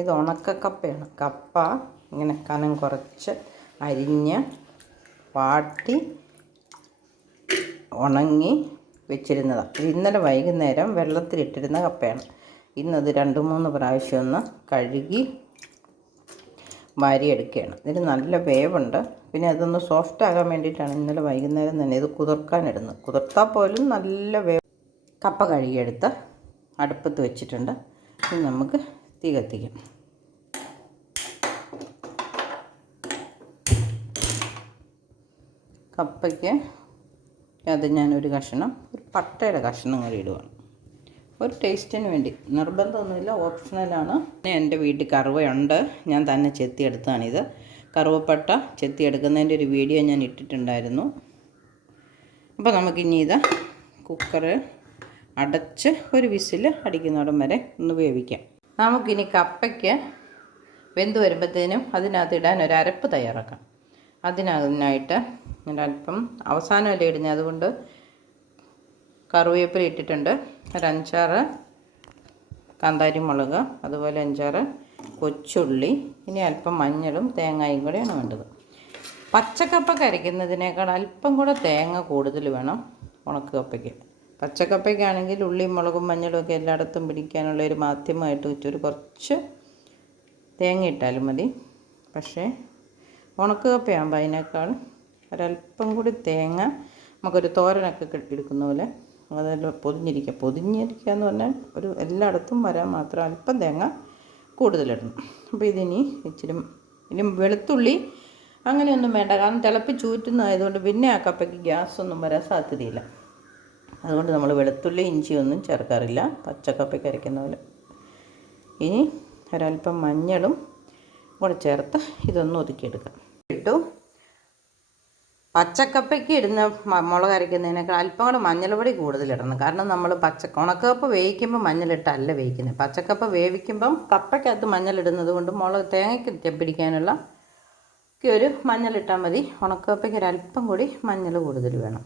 ഇത് ഉണക്കക്കപ്പയാണ്. കപ്പ ഇങ്ങനെ കനം കുറച്ച് അരിഞ്ഞ് വാട്ടി ഉണങ്ങി വെച്ചിരുന്നതാണ്. ഇന്നലെ വൈകുന്നേരം വെള്ളത്തിലിട്ടിരുന്ന കപ്പയാണ്. ഇന്നത് 2-3 പ്രാവശ്യം ഒന്ന് കഴുകി വാരിയെടുക്കുകയാണ്. ഇതിന് നല്ല വേവുണ്ട്. പിന്നെ അതൊന്ന് സോഫ്റ്റ് ആകാൻ വേണ്ടിയിട്ടാണ് ഇന്നലെ വൈകുന്നേരം തന്നെ ഇത് കുതിർക്കാനിടുന്നത്. കുതിർത്താൽ പോലും നല്ല വേവ്. കപ്പ കഴുകിയെടുത്ത് അടുപ്പത്ത് വെച്ചിട്ടുണ്ട്. ഇനി നമുക്ക് തീ കത്തിക്കാം. കപ്പയ്ക്ക് അത് ഞാനൊരു കഷ്ണം, ഒരു പട്ടയുടെ കഷ്ണം കൂടി ഇടുവാണ്. ഒരു ടേസ്റ്റിന് വേണ്ടി, നിർബന്ധമൊന്നുമില്ല, ഓപ്ഷണലാണ്. എൻ്റെ വീട്ടിൽ കറുവയുണ്ട്, ഞാൻ തന്നെ ചെത്തിയെടുത്തതാണിത്. കറുവപ്പട്ട ചെത്തിയെടുക്കുന്നതിൻ്റെ ഒരു വീഡിയോ ഞാൻ ഇട്ടിട്ടുണ്ടായിരുന്നു. അപ്പോൾ നമുക്കിനി ഇത് കുക്കർ അടച്ച് ഒരു വിസിൽ അടിക്കുന്നിടം വരെ ഒന്ന് വേവിക്കാം. നമുക്കിനി കപ്പയ്ക്ക് വെന്ത് വരുമ്പോഴത്തേനും അതിനകത്ത് ഇടാൻ ഒരു അരപ്പ് തയ്യാറാക്കാം. അതിനായിട്ട് ഒരല്പം അവസാനമല്ലേ ഇടുന്നത്, അതുകൊണ്ട് കറിവേപ്പില ഇട്ടിട്ടുണ്ട്. ഒരു 5-6 കാന്താരി മുളക്, അതുപോലെ 5-6 കൊച്ചുള്ളി, ഇനി അല്പം മഞ്ഞളും തേങ്ങയും കൂടെയാണ് വേണ്ടത്. പച്ചക്കപ്പയ്ക്ക് അരയ്ക്കുന്നതിനേക്കാൾ അല്പം കൂടെ തേങ്ങ കൂടുതൽ വേണം ഉണക്ക് കപ്പയ്ക്ക്. പച്ചക്കപ്പയ്ക്കാണെങ്കിൽ ഉള്ളിയും മുളകും മഞ്ഞളും ഒക്കെ എല്ലായിടത്തും പിടിക്കാനുള്ള ഒരു മാധ്യമമായിട്ട് വെച്ചൊരു കുറച്ച് തേങ്ങ ഇട്ടാലും മതി. പക്ഷേ ഉണക്ക് കപ്പയാകുമ്പോൾ അതിനേക്കാൾ ഒരല്പം കൂടി തേങ്ങ, നമുക്കൊരു തോരനൊക്കെ എടുക്കുന്ന പോലെ അതെല്ലാം പൊതിഞ്ഞിരിക്കുക എന്ന് പറഞ്ഞാൽ ഒരു എല്ലായിടത്തും വരാൻ മാത്രം അല്പം തേങ്ങ കൂടുതലിടണം. അപ്പോൾ ഇനി വെളുത്തുള്ളി അങ്ങനെയൊന്നും വേണ്ട, കാരണം തിളപ്പിച്ചൂറ്റുന്നതായതുകൊണ്ട് പിന്നെ ആ കപ്പയ്ക്ക് ഗ്യാസൊന്നും വരാൻ സാധ്യതയില്ല. അതുകൊണ്ട് നമ്മൾ വെളുത്തുള്ളി ഇഞ്ചിയൊന്നും ചേർക്കാറില്ല പച്ചക്കപ്പയ്ക്ക് അരയ്ക്കുന്ന പോലെ. ഇനി ഒരല്പം മഞ്ഞളും കൂടെ ചേർത്ത് ഇതൊന്ന് ഒതുക്കിയെടുക്കാം. പച്ചക്കപ്പയ്ക്ക് ഇടുന്ന മുളക് അരയ്ക്കുന്നതിനേക്കാൾ അല്പം കൂടെ മഞ്ഞൾപ്പൊടി കൂടുതലിടണം. കാരണം നമ്മൾ ഉണക്കക്കപ്പ വേവിക്കുമ്പോൾ മഞ്ഞളിട്ടല്ല വേവിക്കുന്നത്. പച്ചക്കപ്പ വേവിക്കുമ്പം കപ്പയ്ക്കകത്ത് മഞ്ഞളിടുന്നത് കൊണ്ട് തേങ്ങയ്ക്ക് പിടിക്കാനുള്ള ഒരു മഞ്ഞളിട്ടാൽ മതി. ഉണക്കക്കപ്പയ്ക്ക് ഒരല്പം കൂടി മഞ്ഞൾ കൂടുതൽ വേണം.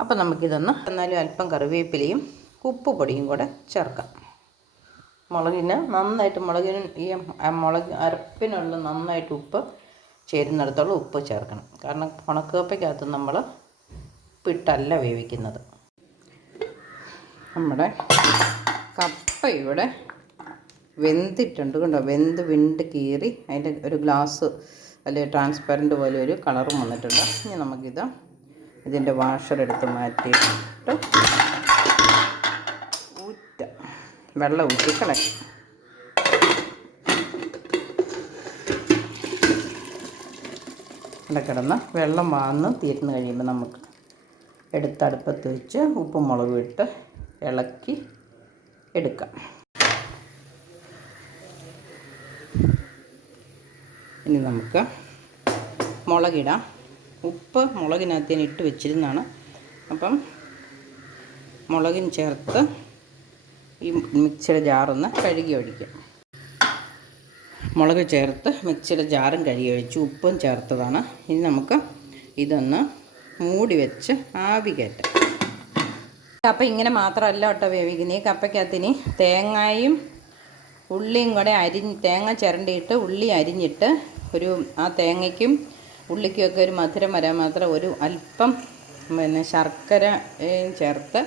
അപ്പോൾ നമുക്കിതൊന്ന് എന്നാലും അല്പം കറിവേപ്പിലയും ഉപ്പ് പൊടിയും കൂടെ ചേർക്കാം. മുളകിന് ഈ മുളക് അരപ്പിനുള്ള നന്നായിട്ട് ഉപ്പ് ചേരുന്നിടത്തോളം ഉപ്പ് ചേർക്കണം. കാരണം ഉണക്കക്കപ്പയ്ക്കകത്ത് നമ്മൾ ഉപ്പിട്ടല്ല വേവിക്കുന്നത്. നമ്മുടെ കപ്പ ഇവിടെ വെന്തിട്ടുണ്ട് കണ്ടോ, വെന്ത് കീറി അതിൻ്റെ ഒരു ഗ്ലാസ് അല്ലെങ്കിൽ ട്രാൻസ്പെറൻറ്റ് പോലെ ഒരു കളറും വന്നിട്ടുണ്ട്. ഇനി നമുക്കിത് ഇതിൻ്റെ വാഷർ എടുത്ത് മാറ്റിയിട്ട് വെള്ളം ഊറ്റിക്കളയാം. ഇവിടെ കിടന്ന് വെള്ളം വാർന്ന് തീർന്നു കഴിയുമ്പോൾ നമുക്ക് അടുപ്പത്ത് വെച്ച് ഉപ്പും മുളകും ഇട്ട് ഇളക്കി എടുക്കാം. ഇനി നമുക്ക് മുളകിടാം. ഉപ്പ് മുളകിനകത്തേന് ഇട്ട് വെച്ചിരുന്നതാണ്. അപ്പം മുളകിന് ചേർത്ത് ഈ മിക്സിയുടെ ജാറൊന്ന് കഴുകി ഒഴിക്കാം. മുളക് ചേർത്ത് മിക്സിയുടെ ജാറും കഴുകി ഒഴിച്ച് ഉപ്പും ചേർത്തതാണ്. ഇനി നമുക്ക് ഇതൊന്ന് മൂടി വെച്ച് ആവി കയറ്റാം. കപ്പ ഇങ്ങനെ മാത്രമല്ല കേട്ടോ വേവിക്കുന്നത്. ഈ കപ്പയ്ക്കകത്തിന് തേങ്ങയും ഉള്ളിയും കൂടെ തേങ്ങ ചിരണ്ടിയിട്ട് ഉള്ളി അരിഞ്ഞിട്ട് ആ തേങ്ങയ്ക്കും ഉള്ളിക്കുമൊക്കെ ഒരു മധുരം വരാൻ മാത്രം ഒരു അല്പം ശർക്കര ചേർത്ത്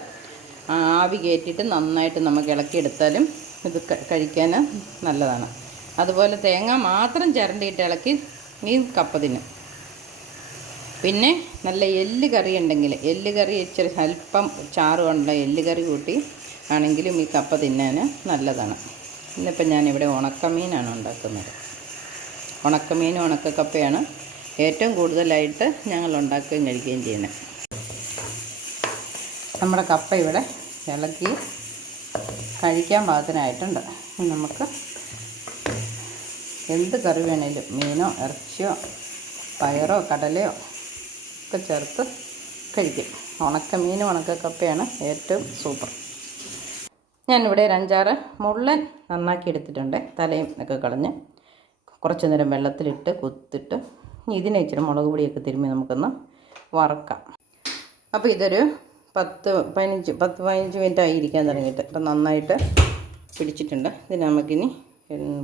ആവി കയറ്റിയിട്ട് നന്നായിട്ട് നമുക്ക് ഇളക്കിയെടുത്താലും ഇത് കഴിക്കാൻ നല്ലതാണ്. അതുപോലെ തേങ്ങ മാത്രം ചിരണ്ടിയിട്ട് ഇളക്കി ഈ കപ്പ തിന്നും. പിന്നെ നല്ല എല്ല് കറി ഉണ്ടെങ്കിൽ എല്ല് ഇച്ചിരി അല്പം ചാറ് കൊണ്ടുള്ള എല്ല് കറി കൂട്ടി ആണെങ്കിലും ഈ കപ്പ തിന്നാൻ നല്ലതാണ്. ഇന്നിപ്പം ഞാനിവിടെ ഉണക്കമീനാണ് ഉണ്ടാക്കുന്നത്. ഉണക്കമീനും ഉണക്കക്കപ്പയാണ് ഏറ്റവും കൂടുതലായിട്ട് ഞങ്ങൾ ഉണ്ടാക്കുകയും കഴിക്കുകയും ചെയ്യുന്നത്. നമ്മുടെ കപ്പ ഇവിടെ ഇളക്കി കഴിക്കാൻ പാകത്തിനായിട്ടുണ്ട്. നമുക്ക് എന്ത് കറി വേണേലും മീനോ ഇറച്ചിയോ പയറോ കടലയോ ഒക്കെ ചേർത്ത് കഴിക്കും. ഉണക്കമീനും ഉണക്കക്കപ്പയാണ് ഏറ്റവും സൂപ്പർ. ഞാനിവിടെ ഒരു 5-6 മുള്ളൻ നന്നാക്കി എടുത്തിട്ടുണ്ട്. തലയും ഒക്കെ കളഞ്ഞ് കുറച്ച് നേരം വെള്ളത്തിലിട്ട് കുത്തിട്ട് ഇതിനെ ഇച്ചിരി മുളക് പൊടിയൊക്കെ തിരുമ്മി നമുക്കൊന്ന് വറക്കാം. അപ്പോൾ ഇതൊരു 10-15 മിനിറ്റ് ആയിരിക്കാൻ തുടങ്ങിയിട്ട്. അപ്പം നന്നായിട്ട് പിടിച്ചിട്ടുണ്ട്. ഇതിന് നമുക്കിനി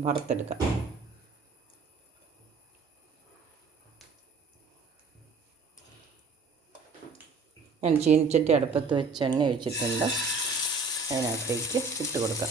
വറുത്തെടുക്കാം. ഞാൻ ചീനിച്ചട്ടി അടുപ്പത്ത് വെച്ച് എണ്ണ ഒഴിച്ചിട്ടുണ്ട്. അതിനകത്തേക്ക് ഇട്ട് കൊടുക്കാം.